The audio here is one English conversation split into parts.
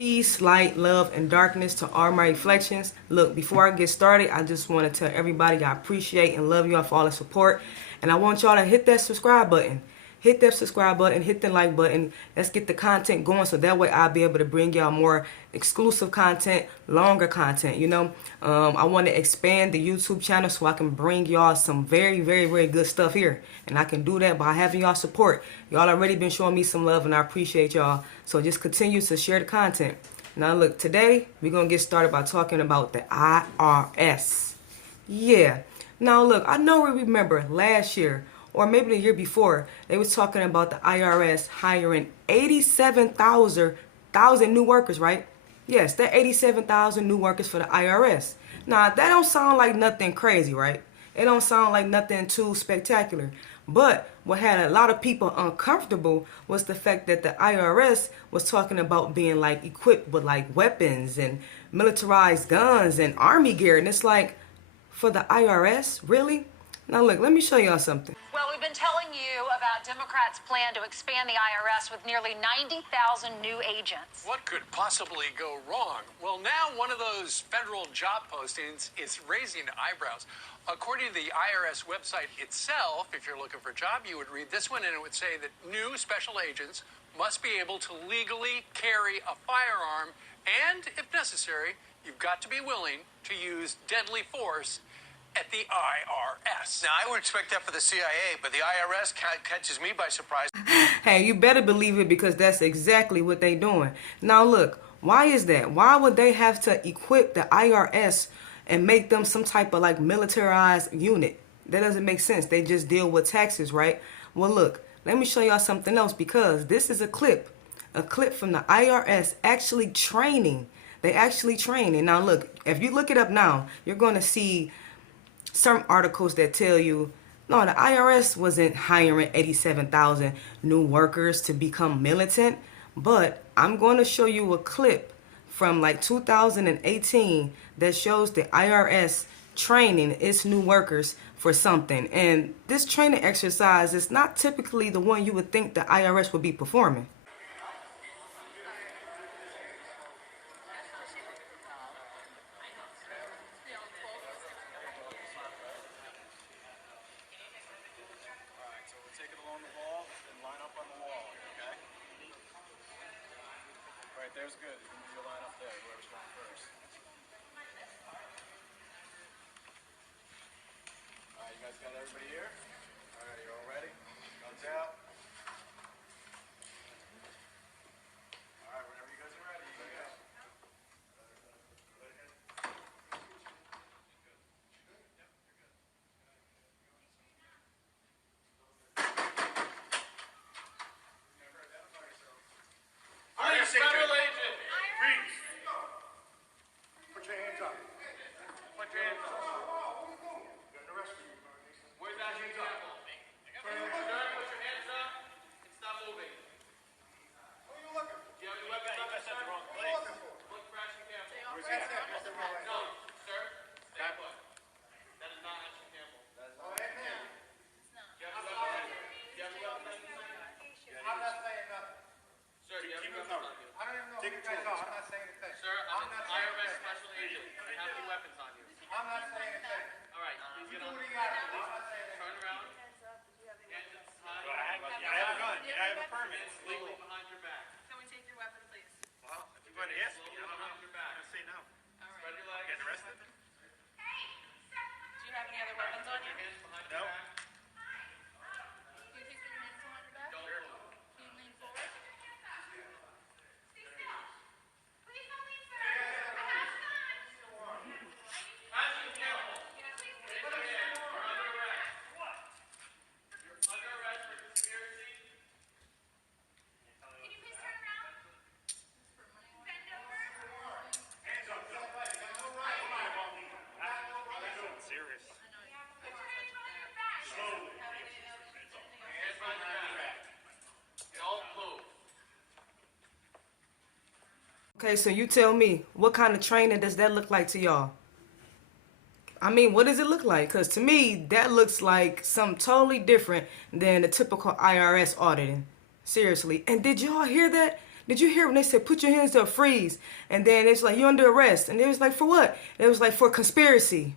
Peace, light, love, and darkness to all my reflections. Look, before I get started, I just want to tell everybody I appreciate and love y'all for all the support. And I want y'all to hit that subscribe button. Hit that subscribe button, hit the like button. Let's get the content going so that way I'll be able to bring y'all more exclusive content, longer content, I want to expand the YouTube channel so I can bring y'all some very, very, very good stuff here. And I can do that by having y'all support. Y'all already been showing me some love and I appreciate y'all. So just continue to share the content. Now look, today we're going to get started by talking about the IRS. Yeah. Now look, I know we remember last year or maybe the year before, they was talking about the IRS hiring 87,000 new workers, right? Yes, that 87,000 new workers for the IRS. Now, that don't sound like nothing crazy, right? It don't sound like nothing too spectacular. But what had a lot of people uncomfortable was the fact that the IRS was talking about being like equipped with like weapons and militarized guns and army gear. And it's like, for the IRS, really? Now look, let me show y'all something. Well, we've been telling you about Democrats' plan to expand the IRS with nearly 90,000 new agents. What could possibly go wrong? Well, now one of those federal job postings is raising eyebrows. According to the IRS website itself, if you're looking for a job, you would read this one and it would say that new special agents must be able to legally carry a firearm and, if necessary, you've got to be willing to use deadly force at the IRS. Now, I would expect that for the CIA, but the IRS catches me by surprise. Hey, you better believe it because that's exactly what they doing. Now look, why is that? Why would they have to equip the IRS and make them some type of like militarized unit? That doesn't make sense. They just deal with taxes, right? Well, look, let me show y'all something else because this is a clip from the IRS actually training. They actually training. Now look, if you look it up now, you're going to see some articles that tell you, no, the IRS wasn't hiring 87,000 new workers to become militant. But I'm going to show you a clip from like 2018 that shows the IRS training its new workers for something. And this training exercise is not typically the one you would think the IRS would be performing. Take it along the wall and line up on the wall, okay? Right, there's good. You can do your line up there, whoever's going first. All right, you guys got everybody here? All right, you all ready? Guns out. All right, whenever you guys are ready, you go. Federal agent. Freeze. Put your hands up. Put your hands up. You're gonna arrest me. Where's that hands up? Put your hands up and stop moving. Who are you looking for? Do you have any weapons up, sir? Wrong place. Look fresh and careful. Where's that? No, sir. Stay put. That is not Action Campbell. Oh, and then? Do you have any weapons? Do you have any weapons? I'm not saying nothing. Sir, do you have any weapons on you? I don't even know who you guys are. I'm not saying anything. Sir, I'm an IRS special agent. Do you have any weapons on you? I'm not saying anything. All right, please get on. What do you got? I'm not saying anything. Turn around. Hands high. I have a gun. Yeah, I have a permit. It's legally behind your back. Can we take your weapon, please? Well, if you're going to ask me, I don't know. I'm going to say no. Spread your legs. Getting arrested? Do you have any other weapons on you? Hands behind No. your back. Can you please put your hands behind your back? Don't move. Can you lean forward? Action Campbell. Raise your hand. You're under arrest. What? You're under arrest for conspiracy. Can you please turn around? Bend over. Hands up. Don't fight. You got no right. Serious. Put your hands behind your back. Slowly. Hands behind your back. Don't move. Okay, so you tell me, what kind of training does that look like to y'all? I mean, what does it look like? Because to me, that looks like something totally different than the typical IRS auditing. Seriously. And did y'all hear that? Did you hear when they said, put your hands up, freeze? And then it's like, you're under arrest. And it was like, for what? It was like, for conspiracy.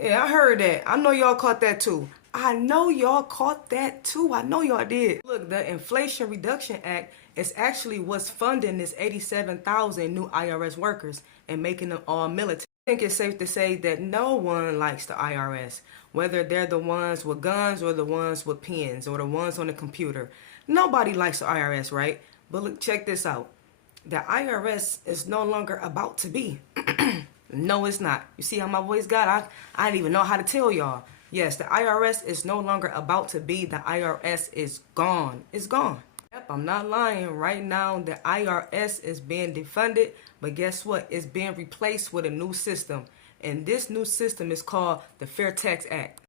Yeah, I heard that. I know y'all caught that too. I know y'all caught that too. I know y'all did. Look, the Inflation Reduction Act is actually what's funding this 87,000 new IRS workers and making them all military. I think it's safe to say that no one likes the IRS, whether they're the ones with guns or the ones with pens or the ones on the computer. Nobody likes the IRS, right? But look, check this out. The IRS is no longer about to be. No, it's not. You see how my voice got? I didn't even know how to tell y'all. Yes, the IRS is no longer about to be. The IRS is gone. It's gone. Yep, I'm not lying. Right now, the IRS is being defunded, but guess what? It's being replaced with a new system. And this new system is called the Fair Tax Act.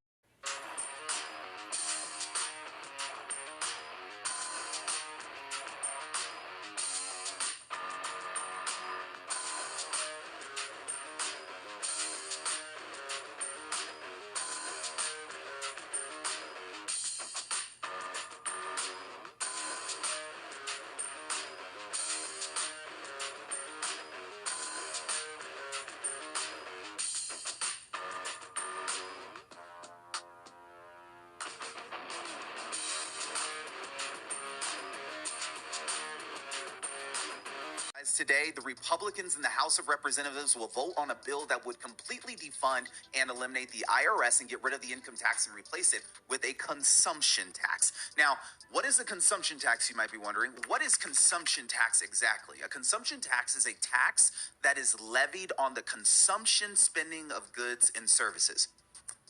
Today, the Republicans in the House of Representatives will vote on a bill that would completely defund and eliminate the IRS and get rid of the income tax and replace it with a consumption tax. Now, what is a consumption tax, you might be wondering? What is consumption tax exactly? A consumption tax is a tax that is levied on the consumption spending of goods and services.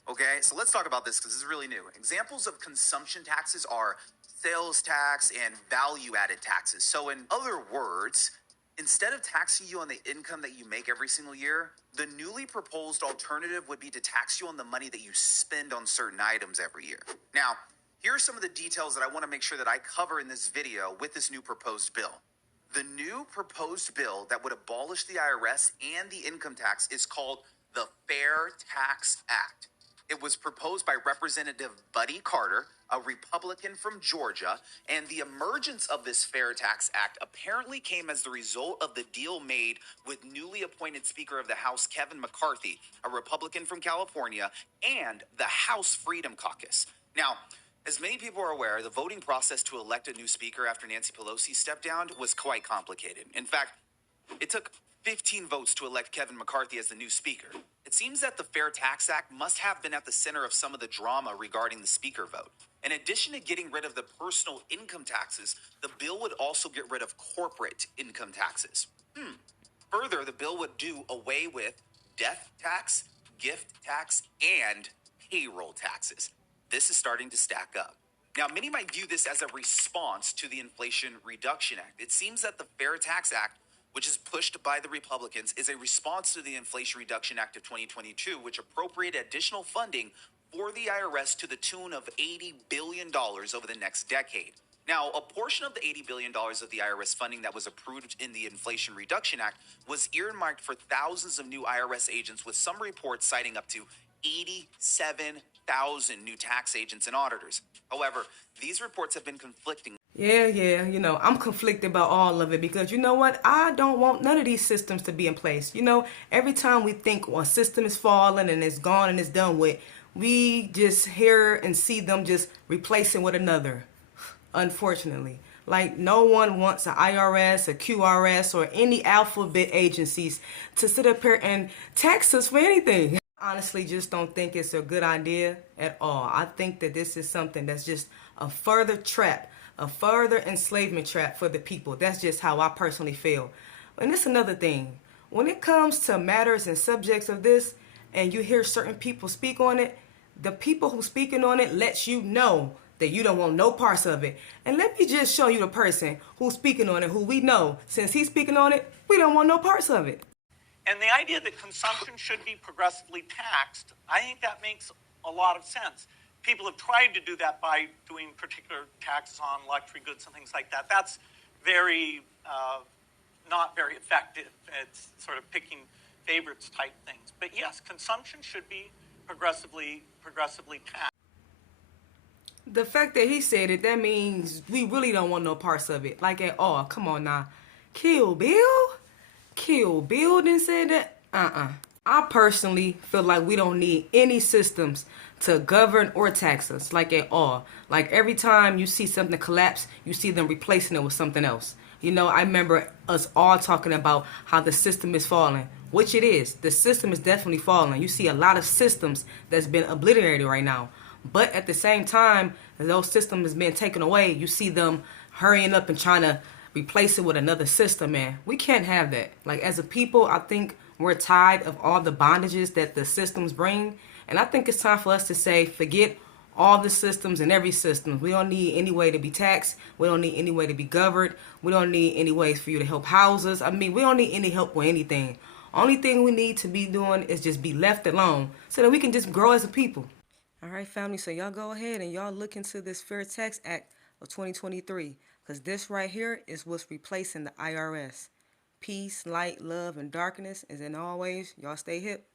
Okay, so let's talk about this because this is really new. Examples of consumption taxes are sales tax and value-added taxes. So in other words, instead of taxing you on the income that you make every single year, the newly proposed alternative would be to tax you on the money that you spend on certain items every year. Now, here are some of the details that I want to make sure that I cover in this video with this new proposed bill. The new proposed bill that would abolish the IRS and the income tax is called the Fair Tax Act. It was proposed by Representative Buddy Carter, a Republican from Georgia, and the emergence of this Fair Tax Act apparently came as the result of the deal made with newly appointed Speaker of the House, Kevin McCarthy, a Republican from California, and the House Freedom Caucus. Now, as many people are aware, the voting process to elect a new Speaker after Nancy Pelosi stepped down was quite complicated. In fact, it took 15 votes to elect Kevin McCarthy as the new Speaker. It seems that the Fair Tax Act must have been at the center of some of the drama regarding the Speaker vote. In addition to getting rid of the personal income taxes, the bill would also get rid of corporate income taxes. Further, the bill would do away with death tax, gift tax, and payroll taxes. This is starting to stack up. Now, many might view this as a response to the Inflation Reduction Act. It seems that the Fair Tax Act, which is pushed by the Republicans, is a response to the Inflation Reduction Act of 2022, which appropriated additional funding for the IRS to the tune of $80 billion over the next decade. Now, a portion of the $80 billion of the IRS funding that was approved in the Inflation Reduction Act was earmarked for thousands of new IRS agents, with some reports citing up to 87,000 new tax agents and auditors. However, these reports have been conflicting. Yeah, I'm conflicted about all of it because you know what? I don't want none of these systems to be in place. Every time we think one system is falling and it's gone and it's done with, we just hear and see them just replacing with another, unfortunately. Like, no one wants an IRS, a QRS, or any alphabet agencies to sit up here and tax us for anything. I honestly just don't think it's a good idea at all. I think that this is something that's just a further trap, a further enslavement trap for the people. That's just how I personally feel. And it's another thing. When it comes to matters and subjects of this, and you hear certain people speak on it, the people who speaking on it lets you know that you don't want no parts of it. And let me just show you the person who's speaking on it, who we know, since he's speaking on it, we don't want no parts of it. And the idea that consumption should be progressively taxed, I think that makes a lot of sense. People have tried to do that by doing particular taxes on luxury goods and things like that. That's very, not very effective. It's sort of picking favorites type things. But yes, consumption should be progressively taxed. The fact that he said it, that means we really don't want no parts of it. Like at all. Come on now. Kill Bill? Kill Bill didn't say that? I personally feel like we don't need any systems to govern or tax us, like at all. Like every time you see something collapse, you see them replacing it with something else. You know, I remember us all talking about how the system is falling, which it is. The system is definitely falling. You see a lot of systems that's been obliterated right now. But at the same time, as those systems being taken away, you see them hurrying up and trying to replace it with another system, man. We can't have that. Like, as a people, I think we're tired of all the bondages that the systems bring. And I think it's time for us to say, forget all the systems and every system. We don't need any way to be taxed. We don't need any way to be governed. We don't need any ways for you to help houses. I mean, we don't need any help with anything. Only thing we need to be doing is just be left alone so that we can just grow as a people. All right, family, so y'all go ahead and y'all look into this Fair Tax Act of 2023, because this right here is what's replacing the IRS. Peace, light, love, and darkness, as in always, y'all stay hip.